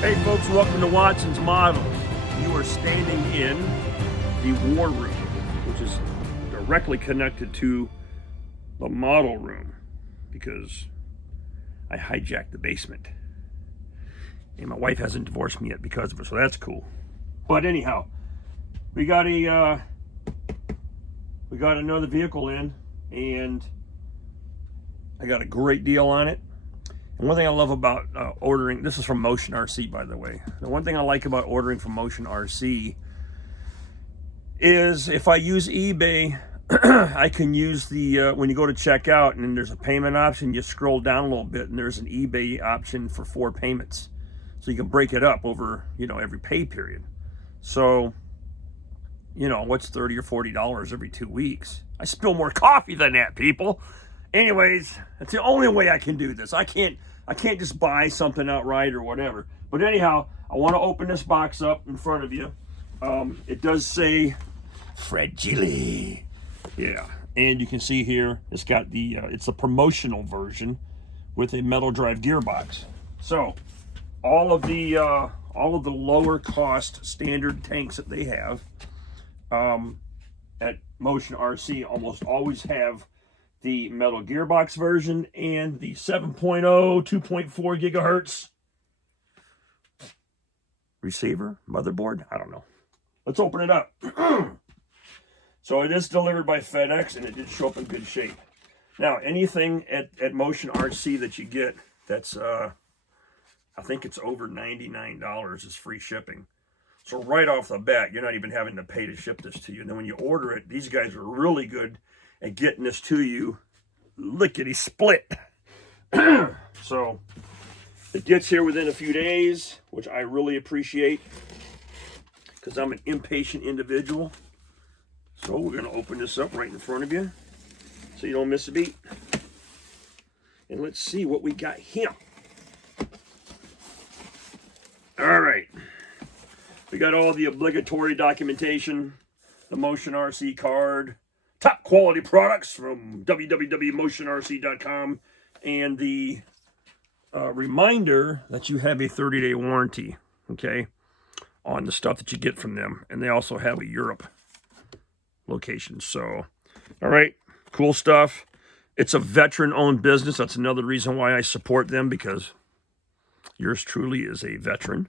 Hey folks, welcome to Watson's Model. You are standing in the war room, which is directly connected to the model room because I hijacked the basement. And my wife hasn't divorced me yet because of it, so that's cool. But anyhow, we got another vehicle in, and I got a great deal on it. And one thing I love about ordering, this is from Motion RC, by the way. The one thing I like about ordering from Motion RC is if I use eBay, I can use the, when you go to checkout and then there's a payment option, you scroll down a little bit and there's an eBay option for 4 payments. So you can break it up over, every pay period. So, what's $30 or $40 every 2 weeks? I spill more coffee than that, people. Anyways, that's the only way I can do this. I can't just buy something outright or whatever. But anyhow, I want to open this box up in front of you. It does say fragile. Yeah, and you can see here it's got the it's a promotional version with a metal drive gearbox. So all of the lower cost standard tanks that they have at Motion RC almost always have the metal gearbox version and the 7.0 2.4 gigahertz receiver motherboard. I don't know. Let's open it up. So it is delivered by FedEx and it did show up in good shape. Now anything at Motion RC that you get that's I think it's over $99 is free shipping. So right off the bat, you're not even having to pay to ship this to you. And then when you order it, these guys are really good at getting this to you lickety split. So it gets here within a few days, which I really appreciate because I'm an impatient individual. So we're going to open this up right in front of you so you don't miss a beat. And let's see what we got here. All right. We got all the obligatory documentation, the Motion RC card, top quality products from www.motionrc.com, and the reminder that you have a 30-day warranty, okay, on the stuff that you get from them. And they also have a Europe location. So, all right, cool stuff. It's a veteran-owned business. That's another reason why I support them, because yours truly is a veteran.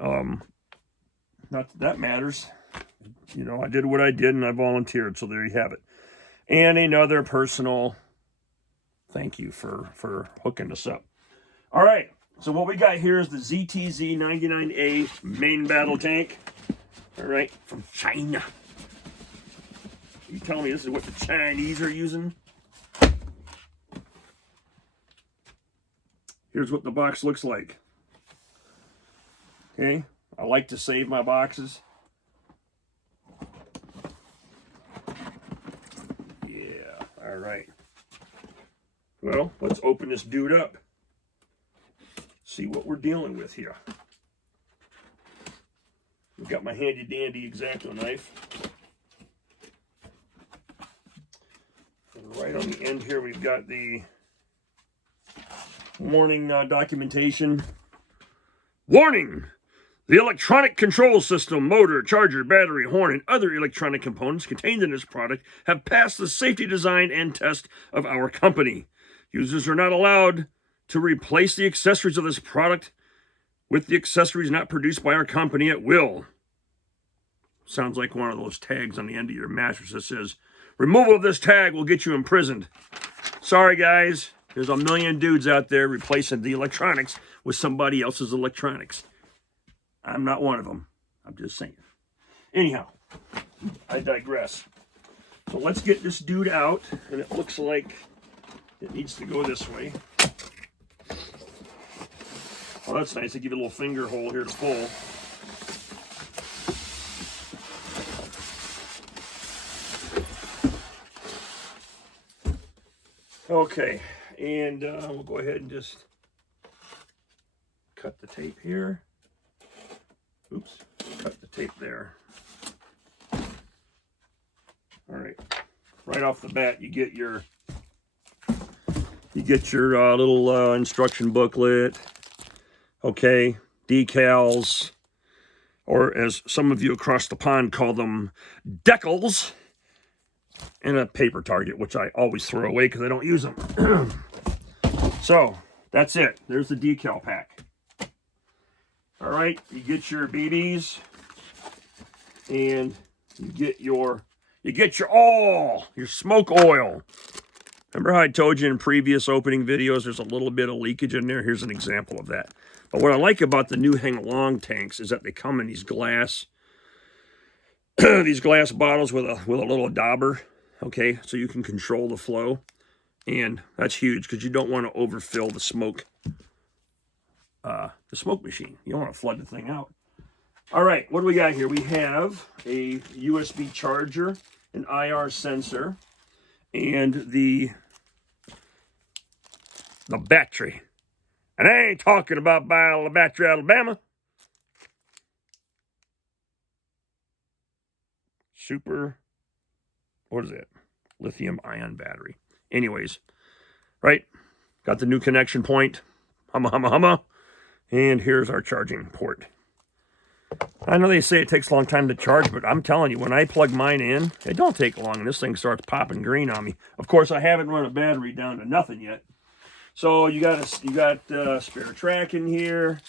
Not that that matters. I did what I did and I volunteered, so there you have it. And another personal thank you for hooking us up. All right, so what we got here is the ZTZ99A main battle tank. All right, from China. You tell me this is what the Chinese are using? Here's what the box looks like. Okay, I like to save my boxes. All right. Well, let's open this dude up. See what we're dealing with here. We've got my handy dandy X-Acto knife. And right on the end here, we've got the warning documentation. Warning! The electronic control system, motor, charger, battery, horn, and other electronic components contained in this product have passed the safety design and test of our company. Users are not allowed to replace the accessories of this product with the accessories not produced by our company at will. Sounds like one of those tags on the end of your mattress that says, removal of this tag will get you imprisoned. Sorry, guys. There's a million dudes out there replacing the electronics with somebody else's electronics. I'm not one of them. I'm just saying. Anyhow, I digress. So let's get this dude out, and it looks like it needs to go this way. Well, that's nice. They give you a little finger hole here to pull. Okay, and we'll go ahead and just cut the tape here. Oops, cut the tape there. All right, right off the bat, you get your little instruction booklet. Okay, decals, or as some of you across the pond call them, decals, and a paper target, which I always throw away because I don't use them. So that's it. There's the decal pack. All right, you get your BBs, and you get your oil, your smoke oil. Remember how I told you in previous opening videos there's a little bit of leakage in there? Here's an example of that. But what I like about the new Heng long tanks is that they come in these glass these glass bottles with a little dauber, okay? So you can control the flow. And that's huge because you don't want to overfill the smoke machine. You don't want to flood the thing out. All right, what do we got here? We have a USB charger, an IR sensor, and the battery. And I ain't talking about buying a battery out of Alabama. Super, what is it? Lithium ion battery. Anyways, right, got the new connection point. Humma, humma, humma. And here's our charging port. I know they say it takes a long time to charge, but I'm telling you, when I plug mine in, it don't take long, and this thing starts popping green on me. Of course, I haven't run a battery down to nothing yet. So you got spare track in here.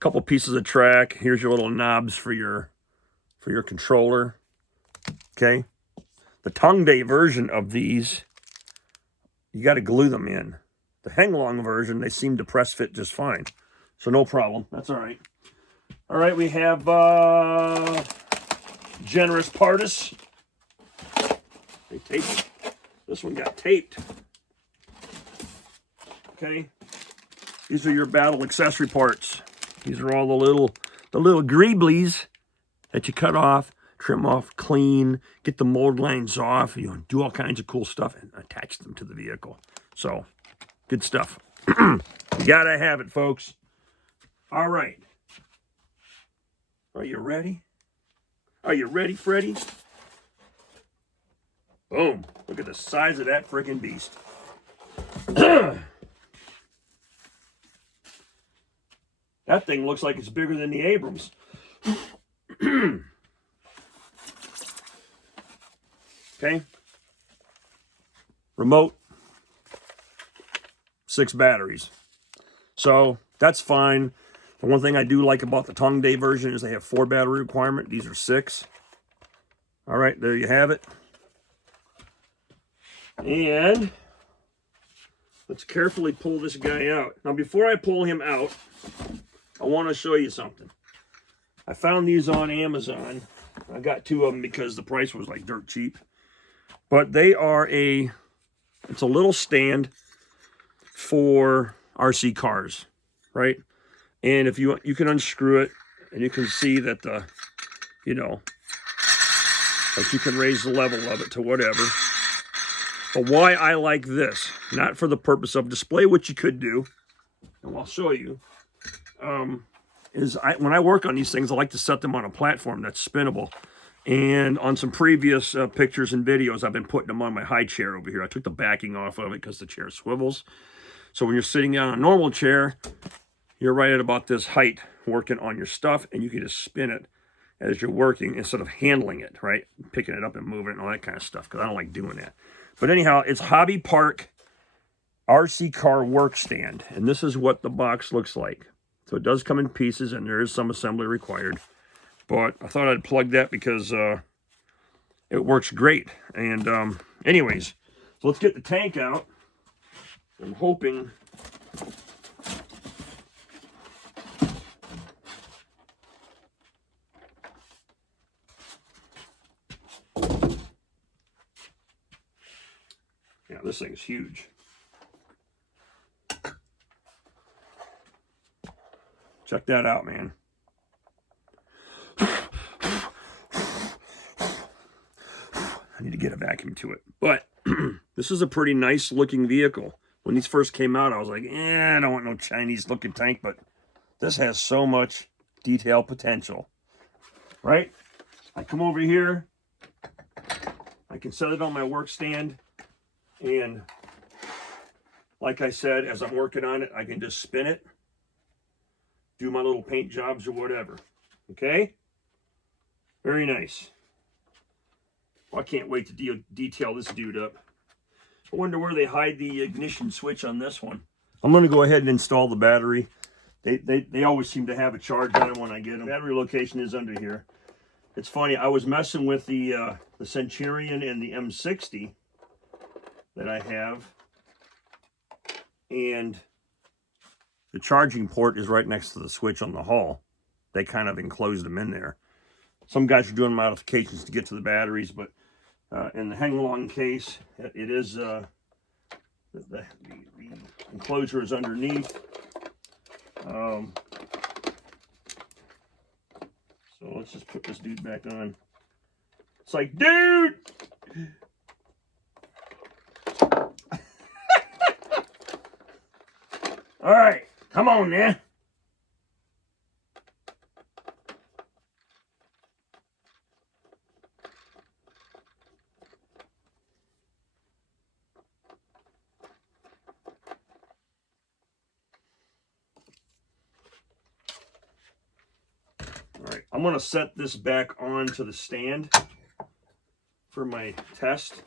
Couple pieces of track. Here's your little knobs for your controller. Okay. The Tongday version of these, you got to glue them in. The Henglong version, they seem to press fit just fine. So no problem. That's all right. All right, we have generous partis. They taped it. This one got taped. Okay. These are your battle accessory parts. These are all the little greeblies that you cut off, trim off, clean, get the mold lines off, do all kinds of cool stuff and attach them to the vehicle. So, good stuff. You gotta have it, folks. All right. Are you ready? Are you ready, Freddy? Boom. Look at the size of that friggin' beast. That thing looks like it's bigger than the Abrams. Okay. Remote. 6 batteries. So that's fine. The one thing I do like about the Tongday version is they have 4 battery requirement. These are 6. All right, there you have it. And let's carefully pull this guy out. Now, before I pull him out, I want to show you something. I found these on Amazon. I got 2 of them because the price was like dirt cheap. But they are it's a little stand for RC cars, right? And if you can unscrew it, and you can see that that you can raise the level of it to whatever. But why I like this, not for the purpose of display, which you could do, and I'll show you, is when I work on these things, I like to set them on a platform that's spinnable. And on some previous pictures and videos, I've been putting them on my high chair over here. I took the backing off of it because the chair swivels. So when you're sitting on a normal chair, you're right at about this height working on your stuff, and you can just spin it as you're working instead of handling it, right? Picking it up and moving it and all that kind of stuff, because I don't like doing that. But anyhow, it's Hobby Park RC car work stand, and this is what the box looks like. So it does come in pieces, and there is some assembly required. But I thought I'd plug that because it works great. And anyways, so let's get the tank out. I'm hoping this thing's huge. Check that out, man. I need to get a vacuum to it. But this is a pretty nice looking vehicle. When these first came out, I was like, I don't want no Chinese looking tank, but this has so much detail potential, right? I come over here, I can set it on my work stand, and Like I said, as I'm working on it, I can just spin it, do my little paint jobs or whatever. Okay? Very nice. Well, I can't wait to detail this dude up. I wonder where they hide the ignition switch on this one. I'm going to go ahead and install the battery. They always seem to have a charge on them when I get them. Battery location is under here. It's funny, I was messing with the Centurion and the M60 that I have, and the charging port is right next to the switch on the hull. They kind of enclosed them in there. Some guys are doing modifications to get to the batteries, but in the Heng case, it is the enclosure is underneath. So let's just put this dude back on. It's like, dude! All right, come on now. All right, I'm going to set this back onto the stand for my test.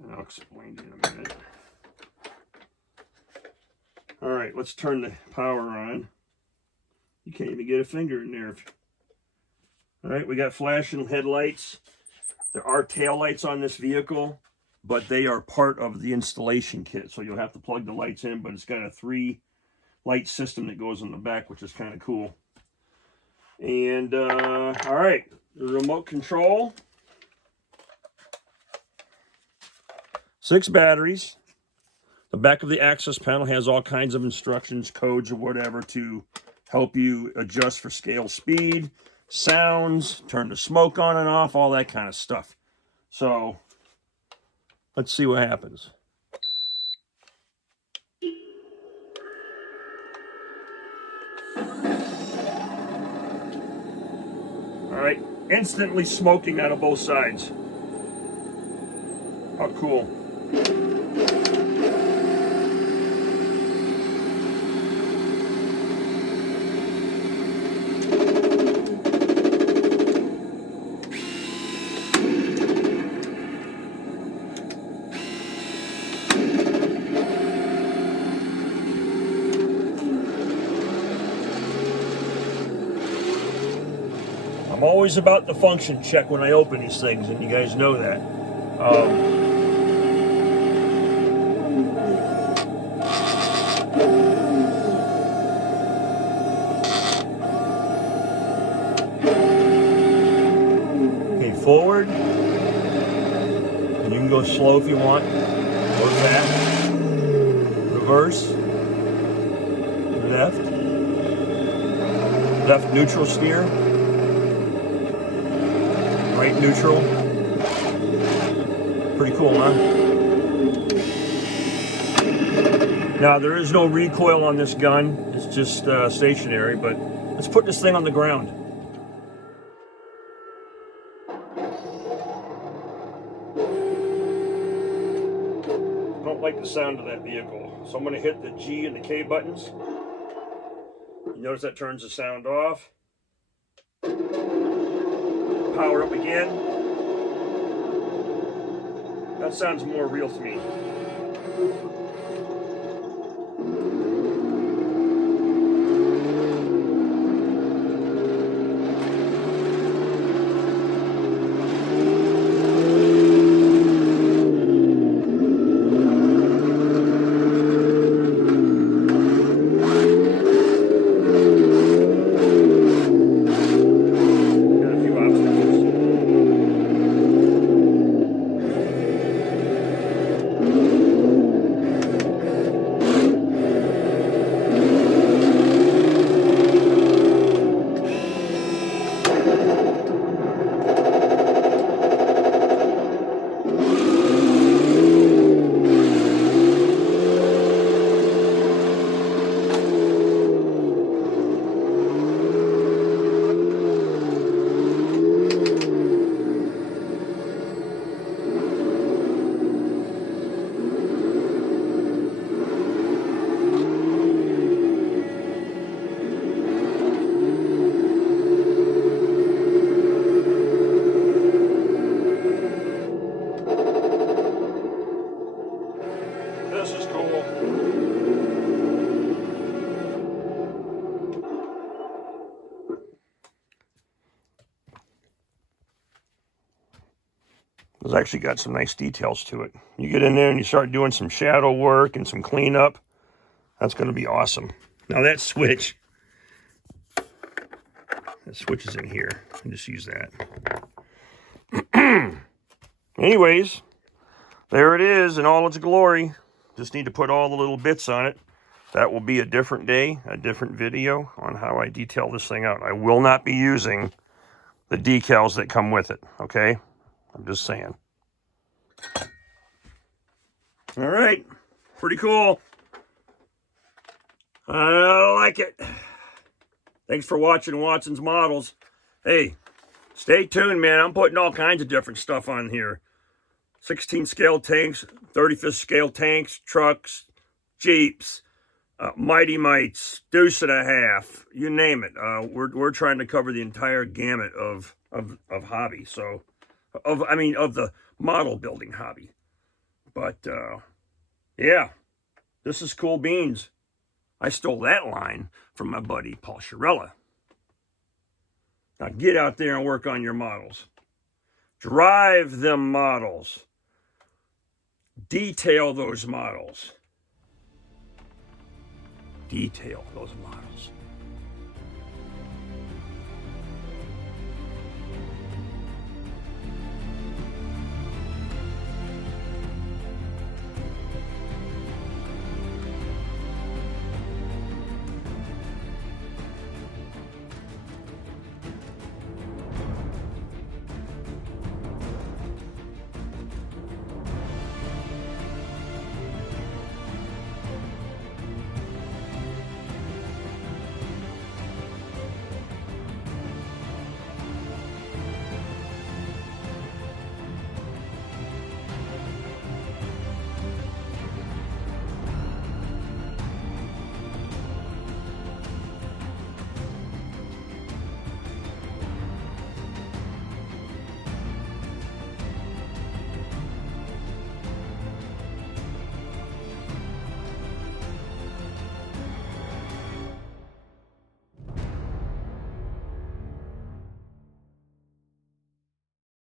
And I'll explain to you in a minute. All right, let's turn the power on. You can't even get a finger in there. All right, we got flashing headlights. There are tail lights on this vehicle, but they are part of the installation kit. So you'll have to plug the lights in, but it's got a 3-light system that goes in the back, which is kind of cool. And all right, the remote control. 6 batteries. The back of the access panel has all kinds of instructions, codes, or whatever to help you adjust for scale speed, sounds, turn the smoke on and off, all that kind of stuff. So let's see what happens. All right, instantly smoking out of both sides. How cool. I'm always about the function check when I open these things, and you guys know that. Okay, forward. And you can go slow if you want, or fast. Reverse. Left. Left neutral steer. Right neutral. Pretty cool, huh? Now, there is no recoil on this gun. It's just stationary, but let's put this thing on the ground. I don't like the sound of that vehicle, so I'm going to hit the G and the K buttons. You notice that turns the sound off. Power up again. That sounds more real to me. It's actually got some nice details to it. You get in there and you start doing some shadow work and some cleanup. That's going to be awesome. Now that switch is in here. I just use that. Anyways, there it is in all its glory. Just need to put all the little bits on it. That will be a different day, a different video on how I detail this thing out. I will not be using the decals that come with it, okay? I'm just saying. All right, pretty cool. I like it. Thanks for watching Watson's Models. Hey, stay tuned, man. I'm putting all kinds of different stuff on here. 16 scale tanks, 35th scale tanks, trucks, Jeeps, Mighty Mites, Deuce and a Half, you name it. We're trying to cover the entire gamut of hobby. So, of the model building hobby. But yeah, this is cool beans. I stole that line from my buddy Paul Chiarella. Now get out there and work on your models. Drive them models. Detail those models. Detail those models.